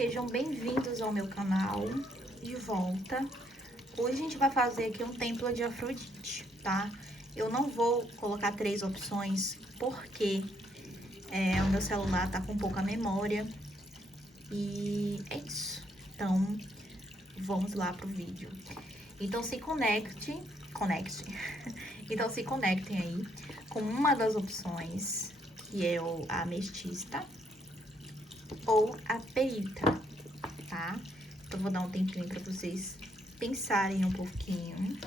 sejam bem-vindos ao meu canal, de volta. Hoje a gente vai fazer aqui um templo de Afrodite, tá? Eu não vou colocar 3 opções, porque o meu celular tá com pouca memória. E é isso. Então, vamos lá pro vídeo. Então, se conectem aí com uma das opções, que é a ametista ou a perita, tá? Então, vou dar um tempinho pra vocês pensarem um pouquinho.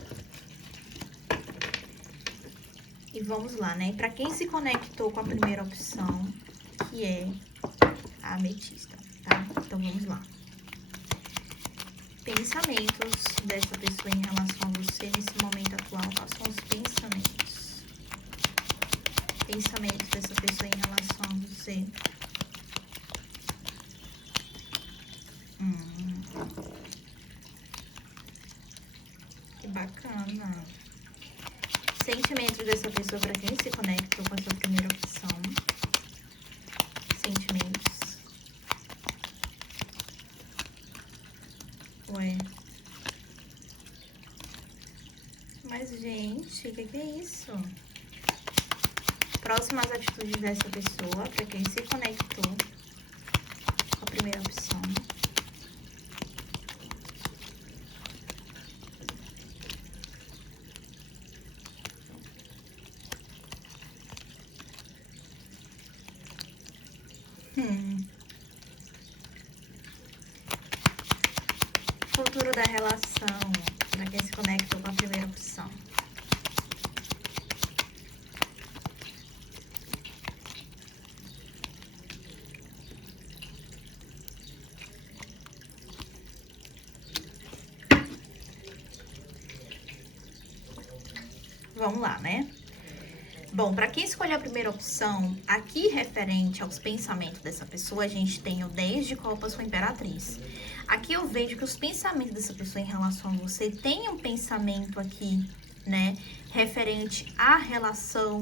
E vamos lá, né? Pra quem se conectou com a primeira opção, que é a ametista, tá? Então, vamos lá. Pensamentos dessa pessoa em relação a você nesse momento atual. Quais são os pensamentos? Pensamentos dessa pessoa em relação a você. Que bacana. Sentimentos dessa pessoa para quem se conectou com a sua primeira opção. Sentimentos. Ué. Mas, gente, o que é isso? Próximas atitudes dessa pessoa para quem se conectou com a primeira opção. Futuro da relação, para quem se conectou com a primeira opção. Vamos lá, né? Bom, para quem escolheu a primeira opção, aqui referente aos pensamentos dessa pessoa, a gente tem o 10 de copas com a imperatriz. Aqui eu vejo que os pensamentos dessa pessoa em relação a você tem um pensamento aqui, né, referente à relação,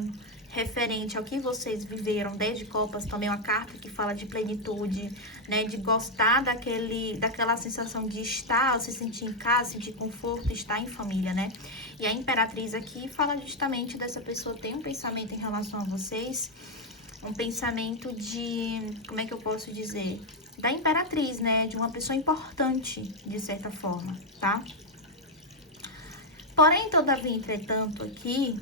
referente ao que vocês viveram. 10 de copas também é uma carta que fala de plenitude, né, de gostar daquela sensação de estar, se sentir em casa, sentir conforto, estar em família, né? E a imperatriz aqui fala justamente dessa pessoa ter um pensamento em relação a vocês, um pensamento de, como é que eu posso dizer? Da imperatriz, né? De uma pessoa importante, de certa forma, tá? Porém, todavia, entretanto, aqui,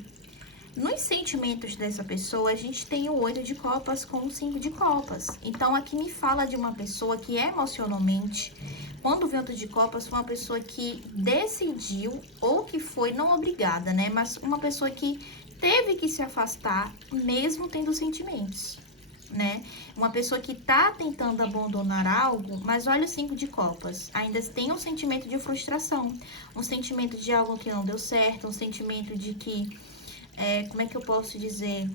nos sentimentos dessa pessoa, a gente tem o 8 de copas com o 5 de copas. Então, aqui me fala de uma pessoa que emocionalmente, quando vem 8 de copas, foi uma pessoa que decidiu, ou que foi, não obrigada, né? Mas uma pessoa que teve que se afastar, mesmo tendo sentimentos, né? Uma pessoa que tá tentando abandonar algo, mas olha o 5 de copas, ainda tem um sentimento de frustração, um sentimento de algo que não deu certo, um sentimento de que, como é que eu posso dizer,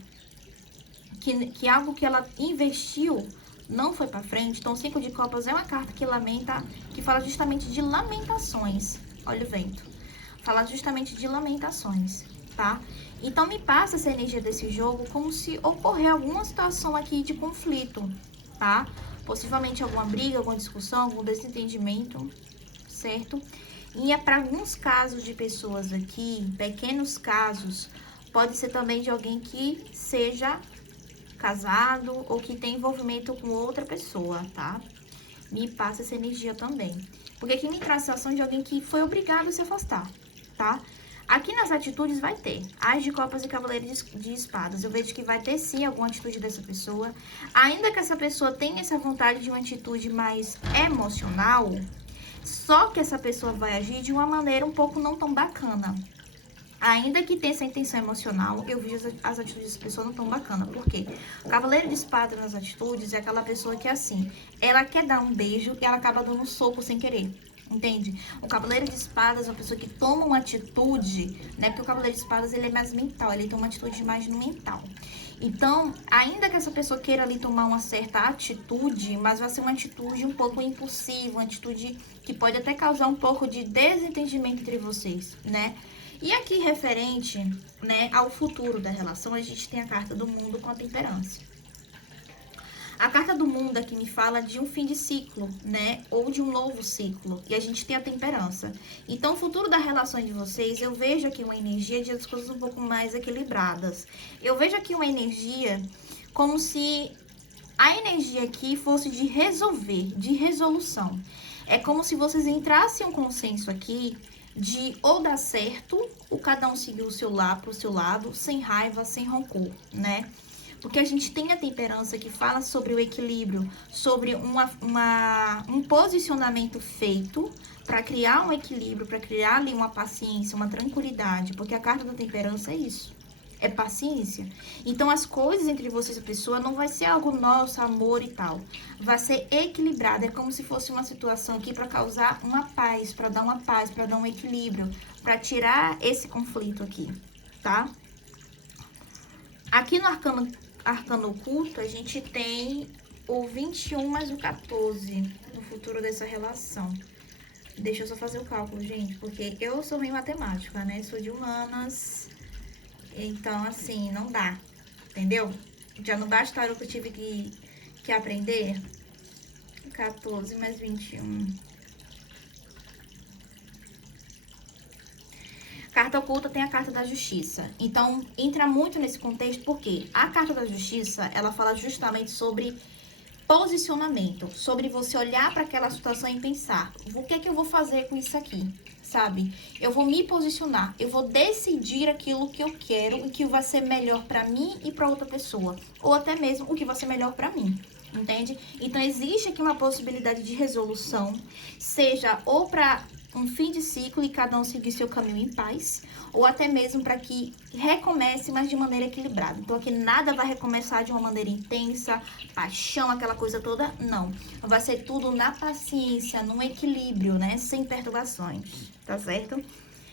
que algo que ela investiu não foi pra frente. Então, o 5 de copas é uma carta que lamenta, que fala justamente de lamentações. Olha o vento. Fala justamente de lamentações, tá? Então, me passa essa energia desse jogo como se ocorrer alguma situação aqui de conflito, tá? Possivelmente alguma briga, alguma discussão, algum desentendimento, certo? E é para alguns casos de pessoas aqui, pequenos casos, pode ser também de alguém que seja casado ou que tem envolvimento com outra pessoa, tá? Me passa essa energia também. Porque aqui me traz a sensação de alguém que foi obrigado a se afastar, tá? Aqui nas atitudes vai ter As de copas e Cavaleiro de espadas. Eu vejo que vai ter sim alguma atitude dessa pessoa. Ainda que essa pessoa tenha essa vontade de uma atitude mais emocional, só que essa pessoa vai agir de uma maneira um pouco não tão bacana. Ainda que tenha essa intenção emocional, eu vejo as atitudes dessa pessoa não tão bacana. Por quê? O Cavaleiro de Espada nas atitudes é aquela pessoa que, assim, ela quer dar um beijo e ela acaba dando um soco sem querer. Entende? O Cavaleiro de Espadas é uma pessoa que toma uma atitude, né? Porque o Cavaleiro de Espadas, ele é mais mental, ele tem uma atitude mais no mental. Então, ainda que essa pessoa queira ali tomar uma certa atitude, mas vai ser uma atitude um pouco impulsiva, uma atitude que pode até causar um pouco de desentendimento entre vocês, né? E aqui, referente, né, ao futuro da relação, a gente tem a carta do mundo com a temperança. A carta do mundo aqui me fala de um fim de ciclo, né? Ou de um novo ciclo. E a gente tem a temperança. Então, o futuro da relação de vocês, eu vejo aqui uma energia de as coisas um pouco mais equilibradas. Eu vejo aqui uma energia como se a energia aqui fosse de resolver, de resolução. É como se vocês entrassem em um consenso aqui de ou dar certo, ou cada um seguir o seu lado, pro seu lado, sem raiva, sem rancor, né? Porque a gente tem a temperança que fala sobre o equilíbrio, sobre um posicionamento feito para criar um equilíbrio, para criar ali uma paciência, uma tranquilidade. Porque a carta da temperança é isso, é paciência. Então, as coisas entre vocês e a pessoa não vai ser algo nosso, amor e tal. Vai ser equilibrado, é como se fosse uma situação aqui para causar uma paz, para dar um equilíbrio, para tirar esse conflito aqui, tá? Aqui no arcano oculto, a gente tem o 21 mais o 14 no futuro dessa relação. Deixa eu só fazer o cálculo, gente, porque eu sou meio matemática, né? Sou de humanas, então, assim, não dá, entendeu? Já não bastaram o que eu tive que aprender. 14 mais 21. Carta oculta tem a carta da justiça. Então, entra muito nesse contexto, porque a carta da justiça, ela fala justamente sobre posicionamento, sobre você olhar para aquela situação e pensar, o que é que eu vou fazer com isso aqui, sabe? Eu vou me posicionar, eu vou decidir aquilo que eu quero e que vai ser melhor para mim e para outra pessoa, ou até mesmo o que vai ser melhor para mim. Entende? Então, existe aqui uma possibilidade de resolução, seja ou para um fim de ciclo e cada um seguir seu caminho em paz, ou até mesmo para que recomece, mas de maneira equilibrada. Então, aqui nada vai recomeçar de uma maneira intensa, paixão, aquela coisa toda, não. Vai ser tudo na paciência, no equilíbrio, né? Sem perturbações, tá certo?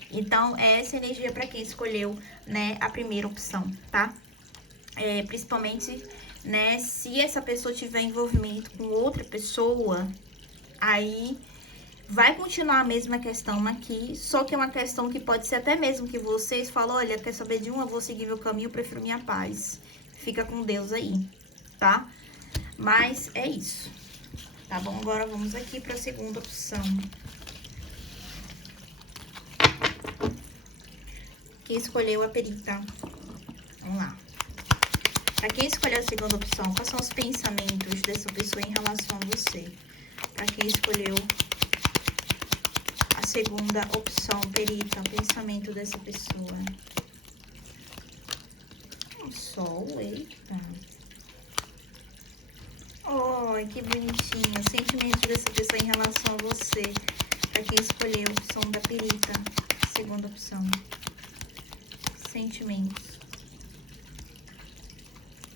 Então, é essa energia para quem escolheu, né, a primeira opção, tá? Principalmente, né, se essa pessoa tiver envolvimento com outra pessoa, aí vai continuar a mesma questão aqui, só que é uma questão que pode ser até mesmo que vocês falam, olha, quer saber de uma, vou seguir meu caminho, eu prefiro minha paz. Fica com Deus aí, tá? Mas é isso, tá bom? Agora vamos aqui para a segunda opção. Quem escolheu a perita? Vamos lá. Para quem escolheu a segunda opção, quais são os pensamentos dessa pessoa em relação a você? Para quem escolheu a segunda opção, perita, o pensamento dessa pessoa. O sol, eita. Ai, que bonitinho. Sentimento dessa pessoa em relação a você. Para quem escolheu a opção da perita, segunda opção. Sentimentos.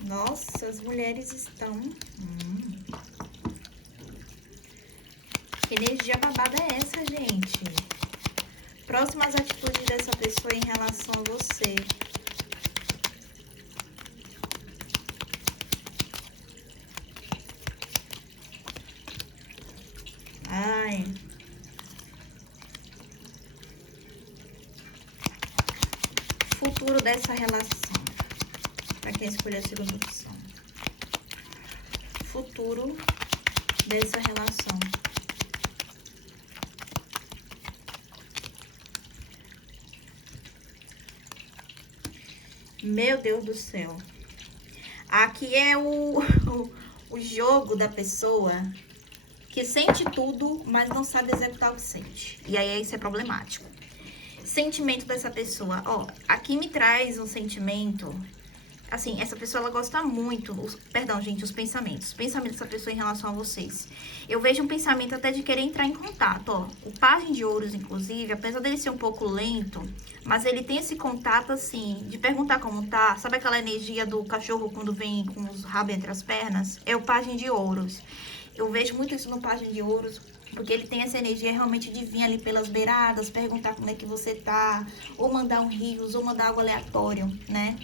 Nossa, as mulheres estão... Que energia babada é essa, gente? Próximas atitudes dessa pessoa em relação a você. Ai. Futuro dessa relação. Para quem escolheu a segunda opção. Futuro dessa relação. Meu Deus do céu. Aqui é o jogo da pessoa que sente tudo, mas não sabe executar o que sente. E aí isso é problemático. Sentimento dessa pessoa. Ó, aqui me traz um sentimento... Assim, essa pessoa, ela gosta muito... Perdão, gente, os pensamentos. Os pensamentos dessa pessoa em relação a vocês. Eu vejo um pensamento até de querer entrar em contato, ó. O pajem de ouros, inclusive, apesar dele ser um pouco lento... Mas ele tem esse contato, assim, de perguntar como tá. Sabe aquela energia do cachorro quando vem com os rabos entre as pernas? É o pajem de ouros. Eu vejo muito isso no pajem de ouros... Porque ele tem essa energia realmente de vir ali pelas beiradas, perguntar como é que você tá, ou mandar um rios, ou mandar algo aleatório, né?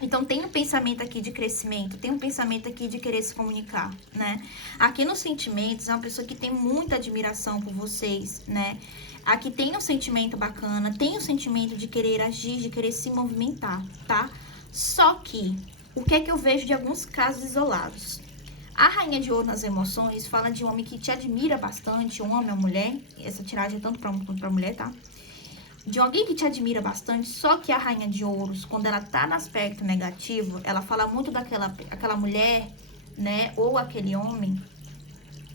Então, tem um pensamento aqui de crescimento, tem um pensamento aqui de querer se comunicar, né? Aqui nos sentimentos, é uma pessoa que tem muita admiração por vocês, né? Aqui tem um sentimento bacana, tem um sentimento de querer agir, de querer se movimentar, tá? Só que, o que é que eu vejo de alguns casos isolados? A rainha de ouro nas emoções fala de um homem que te admira bastante, um homem ou mulher. Essa tiragem é tanto para homem quanto para mulher, tá? De alguém que te admira bastante, só que a rainha de ouros, quando ela tá no aspecto negativo, ela fala muito aquela mulher, né, ou aquele homem,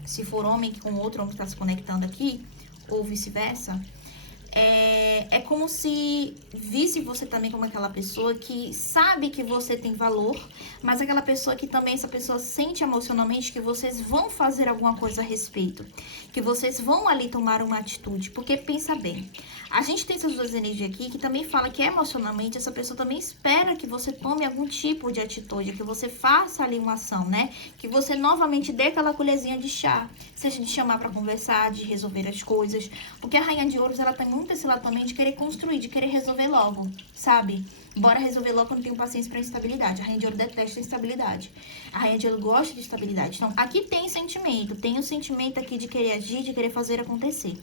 se for homem com outro homem que tá se conectando aqui, ou vice-versa, é como se visse você também como aquela pessoa que sabe que você tem valor, mas aquela pessoa que também essa pessoa sente emocionalmente que vocês vão fazer alguma coisa a respeito, que vocês vão ali tomar uma atitude, porque pensa bem, a gente tem essas duas energias aqui que também fala que emocionalmente essa pessoa também espera que você tome algum tipo de atitude, que você faça ali uma ação, né? Que você novamente dê aquela colherzinha de chá, seja de chamar para conversar, de resolver as coisas, porque a rainha de ouros ela tem muito esse lado também de querer construir, de querer resolver logo, sabe? Bora resolver logo, eu não tenho paciência para instabilidade. A rainha de ouro detesta instabilidade. A rainha de ouro gosta de estabilidade. Então, aqui tem sentimento. Tem o sentimento aqui de querer agir, de querer fazer acontecer.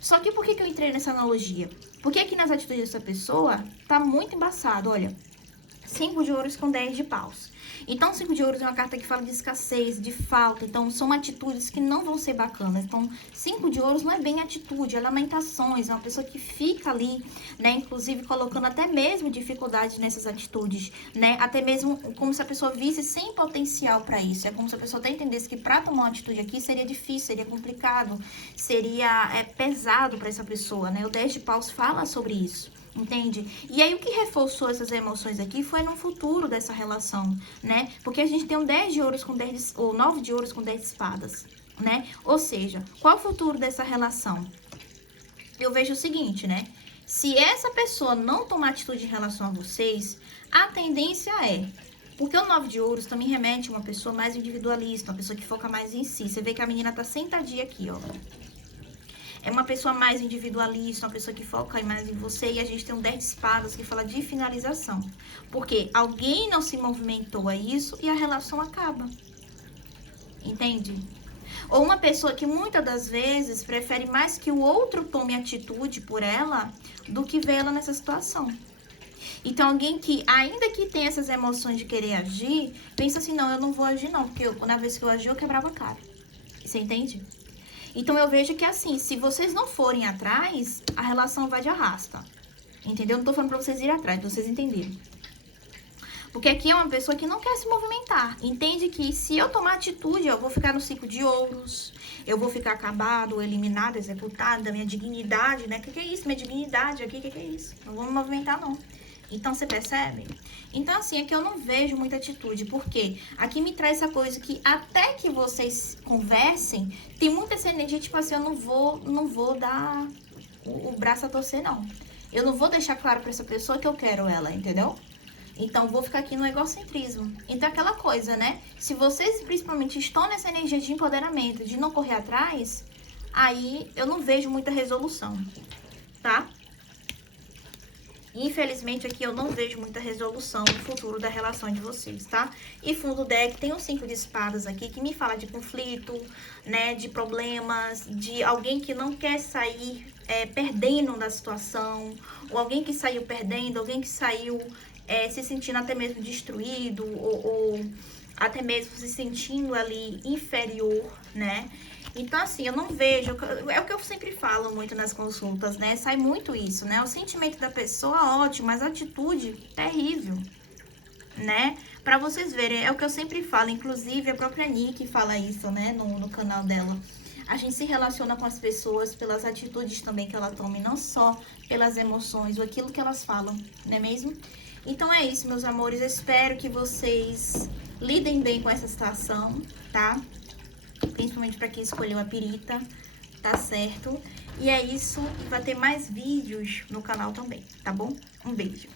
Só que por que eu entrei nessa analogia? Porque aqui nas atitudes dessa pessoa, tá muito embaçado, olha. 5 de ouros com 10 de paus. Então, 5 de ouros é uma carta que fala de escassez, de falta. Então, são atitudes que não vão ser bacanas. Então, 5 de ouros não é bem atitude, é lamentações. É uma pessoa que fica ali, né? Inclusive, colocando até mesmo dificuldade nessas atitudes, né? Até mesmo como se a pessoa visse sem potencial para isso. É como se a pessoa até entendesse que para tomar uma atitude aqui seria difícil, seria complicado, seria pesado para essa pessoa, né? O 10 de paus fala sobre isso. Entende? E aí, o que reforçou essas emoções aqui foi no futuro dessa relação, né? Porque a gente tem um 10 de ouros com 10, ou 9 de ouros com 10 de espadas, né? Ou seja, qual o futuro dessa relação? Eu vejo o seguinte, né? Se essa pessoa não tomar atitude em relação a vocês, a tendência porque o 9 de ouros também remete a uma pessoa mais individualista, uma pessoa que foca mais em si. Você vê que a menina tá sentadinha aqui, ó. É uma pessoa mais individualista, uma pessoa que foca mais em você. E a gente tem um 10 de espadas que fala de finalização. Porque alguém não se movimentou a isso e a relação acaba. Entende? Ou uma pessoa que muitas das vezes prefere mais que o outro tome atitude por ela do que ver ela nessa situação. Então, alguém que, ainda que tenha essas emoções de querer agir, pensa assim, não, eu não vou agir não, porque na vez que eu agi, eu quebrava a cara. Você entende? Então, eu vejo que assim, se vocês não forem atrás, a relação vai de arrasta. Entendeu? Não tô falando pra vocês irem atrás, pra vocês entenderem. Porque aqui é uma pessoa que não quer se movimentar. Entende que se eu tomar atitude, eu vou ficar no 5 de ouros, eu vou ficar acabado, eliminado, executado, da minha dignidade, né? Que é isso? Minha dignidade aqui, que é isso? Não vou me movimentar, não. Então, você percebe? Então, assim, aqui eu não vejo muita atitude, porque aqui me traz essa coisa que até que vocês conversem, tem muita essa energia, tipo assim, eu não vou dar o braço a torcer, não. Eu não vou deixar claro pra essa pessoa que eu quero ela, entendeu? Então, vou ficar aqui no egocentrismo. Então, aquela coisa, né? Se vocês, principalmente, estão nessa energia de empoderamento, de não correr atrás, aí eu não vejo muita resolução, tá? Infelizmente, aqui eu não vejo muita resolução no futuro da relação de vocês, tá? E fundo deck tem um 5 de espadas aqui, que me fala de conflito, né? De problemas, de alguém que não quer sair perdendo da situação, ou alguém que saiu perdendo, alguém que saiu se sentindo até mesmo destruído, ou até mesmo se sentindo ali inferior, né? Então, assim, eu não vejo... É o que eu sempre falo muito nas consultas, né? Sai muito isso, né? O sentimento da pessoa, ótimo, mas a atitude, terrível, né? Pra vocês verem, é o que eu sempre falo. Inclusive, a própria Nick fala isso, né? No canal dela. A gente se relaciona com as pessoas pelas atitudes também que ela toma, e não só pelas emoções ou aquilo que elas falam, não é mesmo? Então, é isso, meus amores. Eu espero que vocês lidem bem com essa situação, tá? Principalmente para quem escolheu a pirita, tá certo? E é isso, e vai ter mais vídeos no canal também, tá bom? Um beijo!